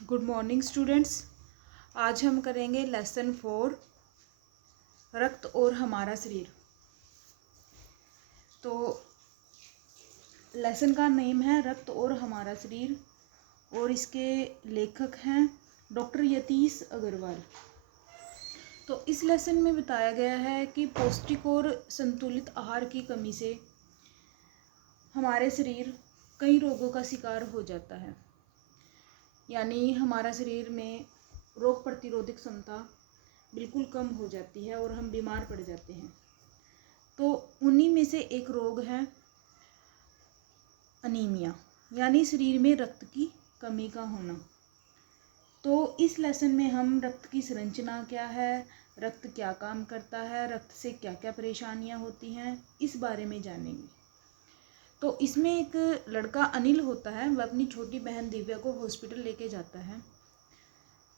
Good morning students. आज हम करेंगे लेसन 4 रक्त और हमारा शरीर। तो लेसन का नेम है रक्त और हमारा शरीर और इसके लेखक हैं डॉक्टर यतीश अग्रवाल। तो इस लेसन में बताया गया है कि पौष्टिक और संतुलित आहार की कमी से हमारे शरीर कई रोगों का शिकार हो जाता है, यानी हमारा शरीर में रोग प्रतिरोधक क्षमता बिल्कुल कम हो जाती है और हम बीमार पड़ जाते हैं। तो उन्हीं में से एक रोग है अनीमिया, यानी शरीर में रक्त की कमी का होना। तो इस लेसन में हम रक्त की संरचना क्या है, रक्त क्या काम करता है, रक्त से क्या क्या परेशानियां होती हैं, इस बारे में जानेंगे। तो इसमें एक लड़का अनिल होता है, वह अपनी छोटी बहन दिव्या को हॉस्पिटल लेके जाता है।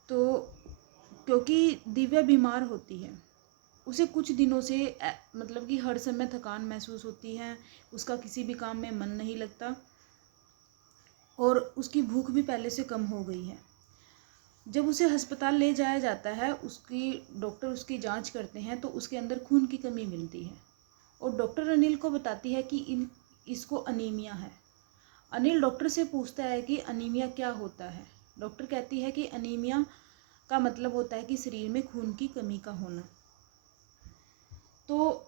तो क्योंकि दिव्या बीमार होती है, उसे कुछ दिनों से मतलब कि हर समय थकान महसूस होती है, उसका किसी भी काम में मन नहीं लगता और उसकी भूख भी पहले से कम हो गई है। जब उसे अस्पताल ले जाया जाता है, डॉक्टर उसकी जांच करते हैं तो उसके अंदर खून की कमी मिलती है और डॉक्टर अनिल को बताती है कि इसको अनीमिया है। अनिल डॉक्टर से पूछता है कि अनीमिया क्या होता है। डॉक्टर कहती है कि अनीमिया का मतलब होता है कि शरीर में खून की कमी का होना। तो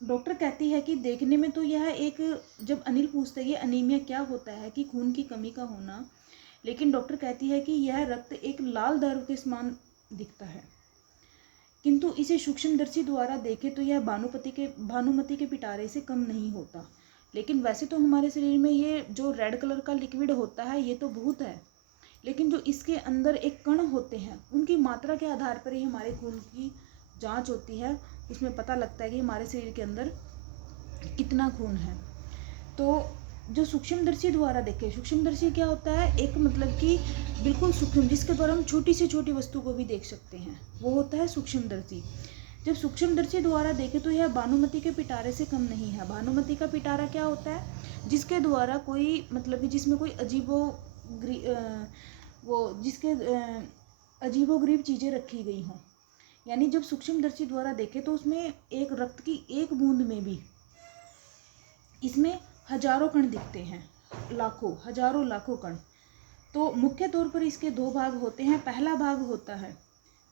डॉक्टर कहती है कि देखने में तो यह एक, जब अनिल पूछता है कि अनीमिया क्या होता है कि खून की कमी का होना, लेकिन डॉक्टर कहती है कि यह रक्त एक लाल दारू के समान दिखता है, किंतु इसे सूक्ष्मदर्शी द्वारा देखें तो यह भानुमति के पिटारे से कम नहीं होता। लेकिन वैसे तो हमारे शरीर में ये जो रेड कलर का लिक्विड होता है ये तो बहुत है, लेकिन जो इसके अंदर एक कण होते हैं उनकी मात्रा के आधार पर ही हमारे खून की जांच होती है। उसमें पता लगता है कि हमारे शरीर के अंदर कितना खून है। तो जो सूक्ष्मदर्शी द्वारा देखे, सूक्ष्मदर्शी क्या होता है, एक मतलब कि बिल्कुल सूक्ष्म, जिसके द्वारा हम छोटी से छोटी वस्तु को भी देख सकते हैं, वो होता है सूक्ष्मदर्शी। जब सूक्ष्मदर्शी द्वारा देखें तो यह भानुमति के पिटारे से कम नहीं है। भानुमति का पिटारा क्या होता है, जिसके द्वारा कोई मतलब कि जिसमें कोई अजीबोगरीब चीज़ें रखी गई हों, यानी जब सूक्ष्मदर्शी द्वारा देखें तो उसमें एक रक्त की एक बूंद में भी इसमें हजारों कण दिखते हैं, लाखों, हजारों, लाखों कण। तो मुख्य तौर पर इसके दो भाग होते हैं। पहला भाग होता है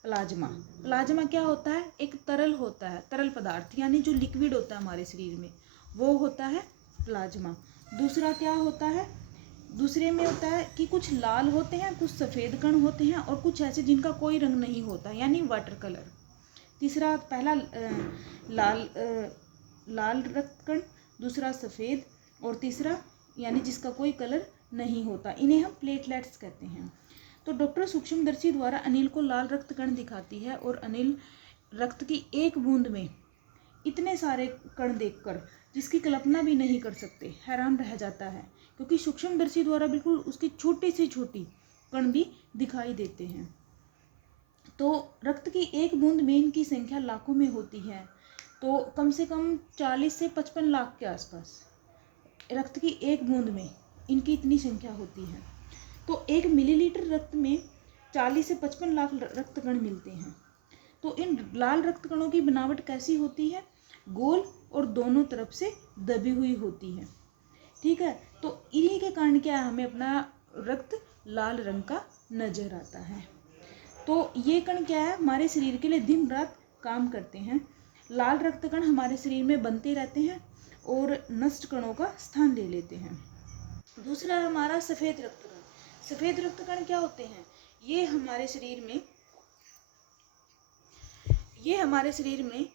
प्लाज्मा। प्लाज्मा क्या होता है, एक तरल होता है, तरल पदार्थ, यानी जो लिक्विड होता है हमारे शरीर में, वो होता है प्लाज्मा। दूसरा क्या होता है, दूसरे में होता है कि कुछ लाल होते हैं, कुछ सफ़ेद कण होते हैं और कुछ ऐसे जिनका कोई रंग नहीं होता, यानी वाटर कलर। तीसरा, पहला लाल रक्त कण, दूसरा सफ़ेद और तीसरा यानी जिसका कोई कलर नहीं होता, इन्हें हम प्लेटलेट्स कहते हैं। तो डॉक्टर सूक्ष्मदर्शी द्वारा अनिल को लाल रक्त कण दिखाती है और अनिल रक्त की एक बूंद में इतने सारे कण देखकर जिसकी कल्पना भी नहीं कर सकते, हैरान रह जाता है, क्योंकि सूक्ष्मदर्शी द्वारा बिल्कुल उसकी छोटी से छोटी कण भी दिखाई देते हैं। तो रक्त की एक बूंद में इनकी संख्या लाखों में होती है, तो कम से कम 40 से 55 लाख के आसपास रक्त की एक बूंद में इनकी इतनी संख्या होती है। तो 1 मिलीलीटर रक्त में 40 से 55 लाख रक्त कण मिलते हैं। तो इन लाल रक्त कणों की बनावट कैसी होती है, गोल और दोनों तरफ से दबी हुई होती है। ठीक है, तो इन्हीं के कारण क्या है, हमें अपना रक्त लाल रंग का नजर आता है। तो ये कण क्या है, हमारे शरीर के लिए दिन रात काम करते हैं। लाल रक्त कण हमारे शरीर में बनते रहते हैं और नष्ट कणों का स्थान ले लेते हैं। दूसरा हमारा सफ़ेद रक्त कण। सफ़ेद रक्त कण क्या होते हैं, ये हमारे शरीर में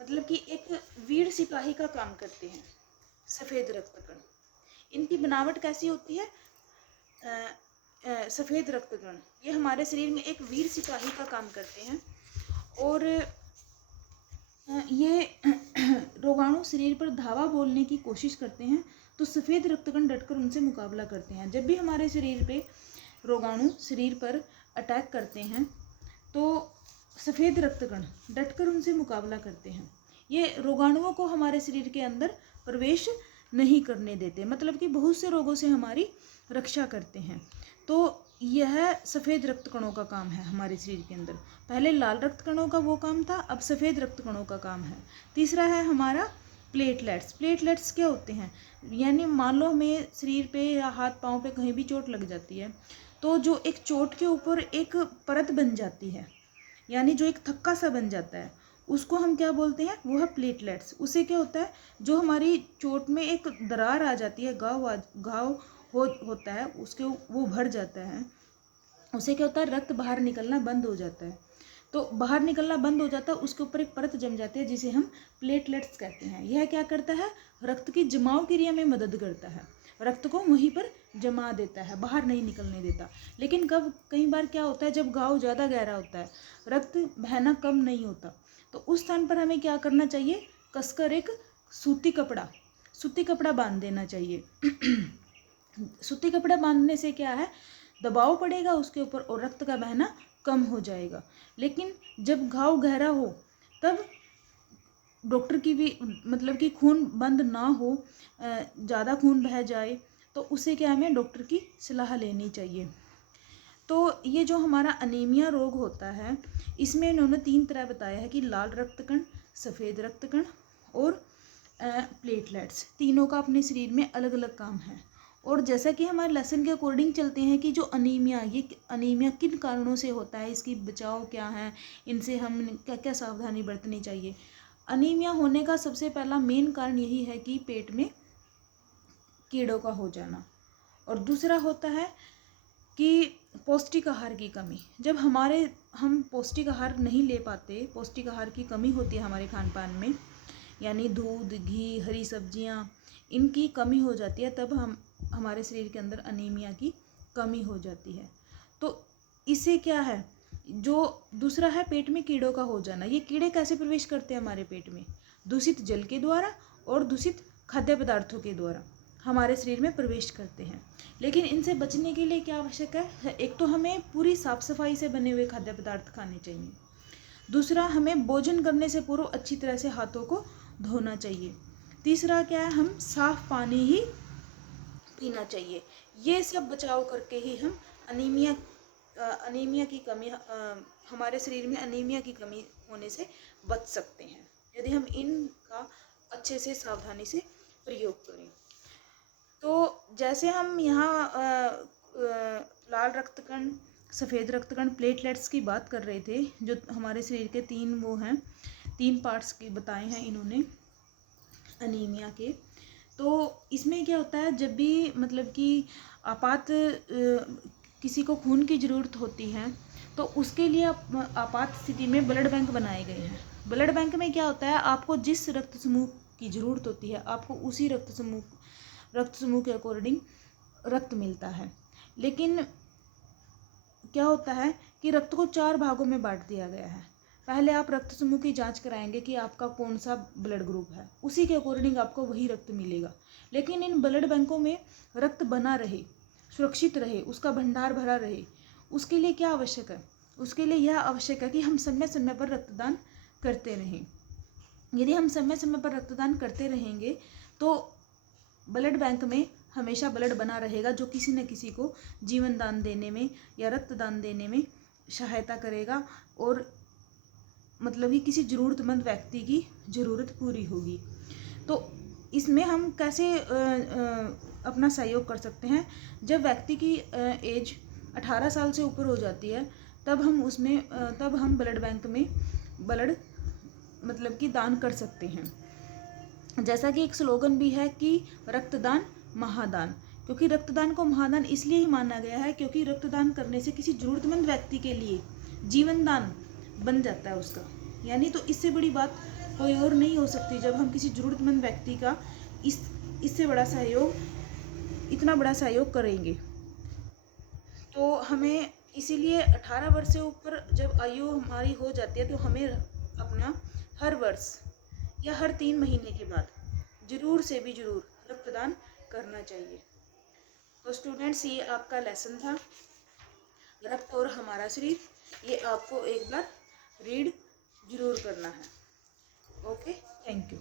मतलब कि एक वीर सिपाही का काम करते हैं। सफ़ेद रक्त कण, इनकी बनावट कैसी होती है, सफ़ेद रक्त कण ये हमारे शरीर में एक वीर सिपाही का काम करते हैं और ये रोगाणु शरीर पर धावा बोलने की कोशिश करते हैं, तो सफ़ेद रक्तकण डटकर उनसे मुकाबला करते हैं। जब भी हमारे शरीर पे रोगाणु शरीर पर अटैक करते हैं तो सफ़ेद रक्तकण डटकर उनसे मुकाबला करते हैं। ये रोगाणुओं को हमारे शरीर के अंदर प्रवेश नहीं करने देते, मतलब कि बहुत से रोगों से हमारी रक्षा करते हैं। तो यह सफ़ेद रक्त कणों का काम है हमारे शरीर के अंदर। पहले लाल रक्त कणों का वो काम था, अब सफ़ेद रक्त कणों का काम है। तीसरा है हमारा प्लेटलेट्स। प्लेटलेट्स क्या होते हैं, यानी मान लो हमें शरीर पे या हाथ पाँव पे कहीं भी चोट लग जाती है, तो जो एक चोट के ऊपर एक परत बन जाती है, यानी जो एक थक्का सा बन जाता है, उसको हम क्या बोलते हैं, वो है प्लेटलेट्स। उससे क्या होता है, जो हमारी चोट में एक दरार आ जाती है, घाव होता है, उसके वो भर जाता है, उससे क्या होता है, रक्त बाहर निकलना बंद हो जाता है। तो बाहर निकलना बंद हो जाता है, उसके ऊपर एक परत जम जाती है जिसे हम प्लेटलेट्स कहते हैं। यह क्या करता है, रक्त की जमाव क्रिया में मदद करता है, रक्त को वहीं पर जमा देता है, बाहर नहीं निकलने देता। लेकिन कई बार क्या होता है, जब घाव ज़्यादा गहरा होता है, रक्त बहना कम नहीं होता, तो उस स्थान पर हमें क्या करना चाहिए, कसकर एक सूती कपड़ा बांध देना चाहिए। सूती कपड़ा बांधने से क्या है, दबाव पड़ेगा उसके ऊपर और रक्त का बहना कम हो जाएगा। लेकिन जब घाव गहरा हो तब डॉक्टर की भी, मतलब कि खून बंद ना हो, ज़्यादा खून बह जाए, तो उसे क्या हमें डॉक्टर की सलाह लेनी चाहिए। तो ये जो हमारा अनीमिया रोग होता है, इसमें इन्होंने 3 तरह बताया है कि लाल रक्त कण, सफ़ेद रक्त कण और प्लेटलेट्स। तीनों का अपने शरीर में अलग अलग काम है। और जैसा कि हमारे लेसन के अकॉर्डिंग चलते हैं कि जो अनीमिया, ये अनीमिया किन कारणों से होता है, इसकी बचाव क्या है, इनसे हम क्या क्या सावधानी बरतनी चाहिए। अनीमिया होने का सबसे पहला मेन कारण यही है कि पेट में कीड़ों का हो जाना, और दूसरा होता है कि पौष्टिक आहार की कमी। जब हम पौष्टिक आहार नहीं ले पाते, पौष्टिक आहार की कमी होती है हमारे खान पान में, यानी दूध, घी, हरी सब्जियां, इनकी कमी हो जाती है, तब हमारे शरीर के अंदर अनीमिया की कमी हो जाती है। तो इससे क्या है, जो दूसरा है पेट में कीड़ों का हो जाना। ये कीड़े कैसे प्रवेश करते हैं हमारे पेट में, दूषित जल के द्वारा और दूषित खाद्य पदार्थों के द्वारा हमारे शरीर में प्रवेश करते हैं। लेकिन इनसे बचने के लिए क्या आवश्यक है, एक तो हमें पूरी साफ सफाई से बने हुए खाद्य पदार्थ खाने चाहिए, दूसरा हमें भोजन करने से पूर्व अच्छी तरह से हाथों को धोना चाहिए, तीसरा क्या है, हम साफ पानी ही पीना चाहिए। ये सब बचाव करके ही हम अनीमिया की कमी, हमारे शरीर में अनीमिया की कमी होने से बच सकते हैं, यदि हम इनका अच्छे से सावधानी से प्रयोग करें। तो जैसे हम यहाँ लाल रक्त कण, सफ़ेद रक्त कण, प्लेटलेट्स की बात कर रहे थे, जो हमारे शरीर के 3 पार्ट्स की बताए हैं इन्होंने अनीमिया के। तो इसमें क्या होता है, जब भी मतलब कि किसी को खून की ज़रूरत होती है, तो उसके लिए आपात स्थिति में ब्लड बैंक बनाए गए हैं। ब्लड बैंक में क्या होता है, आपको जिस रक्त समूह की ज़रूरत होती है, आपको उसी रक्त समूह के अकॉर्डिंग रक्त मिलता है। लेकिन क्या होता है कि रक्त को 4 भागों में बांट दिया गया है। पहले आप रक्त समूह की जांच कराएंगे कि आपका कौन सा ब्लड ग्रुप है, उसी के अकॉर्डिंग आपको वही रक्त मिलेगा। लेकिन इन ब्लड बैंकों में रक्त बना रहे, सुरक्षित रहे, उसका भंडार भरा रहे, उसके लिए क्या आवश्यक है, उसके लिए यह आवश्यक है कि हम समय समय पर रक्तदान करते रहें। यदि हम समय समय पर रक्तदान करते रहेंगे तो ब्लड बैंक में हमेशा ब्लड बना रहेगा, जो किसी न किसी को जीवन दान देने में या रक्तदान देने में सहायता करेगा, और मतलब कि किसी ज़रूरतमंद व्यक्ति की ज़रूरत पूरी होगी। तो इसमें हम कैसे अपना सहयोग कर सकते हैं, जब व्यक्ति की एज 18 साल से ऊपर हो जाती है, तब हम ब्लड बैंक में ब्लड मतलब कि दान कर सकते हैं। जैसा कि एक स्लोगन भी है कि रक्तदान महादान, क्योंकि रक्तदान को महादान इसलिए ही माना गया है क्योंकि रक्तदान करने से किसी ज़रूरतमंद व्यक्ति के लिए जीवन दान बन जाता है उसका। यानी तो इससे बड़ी बात कोई और नहीं हो सकती, जब हम किसी ज़रूरतमंद व्यक्ति का इससे बड़ा सहयोग, इतना बड़ा सहयोग करेंगे। तो हमें इसीलिए 18 वर्ष से ऊपर जब आयु हमारी हो जाती है, तो हमें अपना हर वर्ष या हर 3 महीने के बाद ज़रूर से भी ज़रूर रक्तदान करना चाहिए। तो स्टूडेंट्स, ये आपका लेसन था रक्त और हमारा शरीर। ये आपको एक बार रीड ज़रूर करना है। Okay, thank you.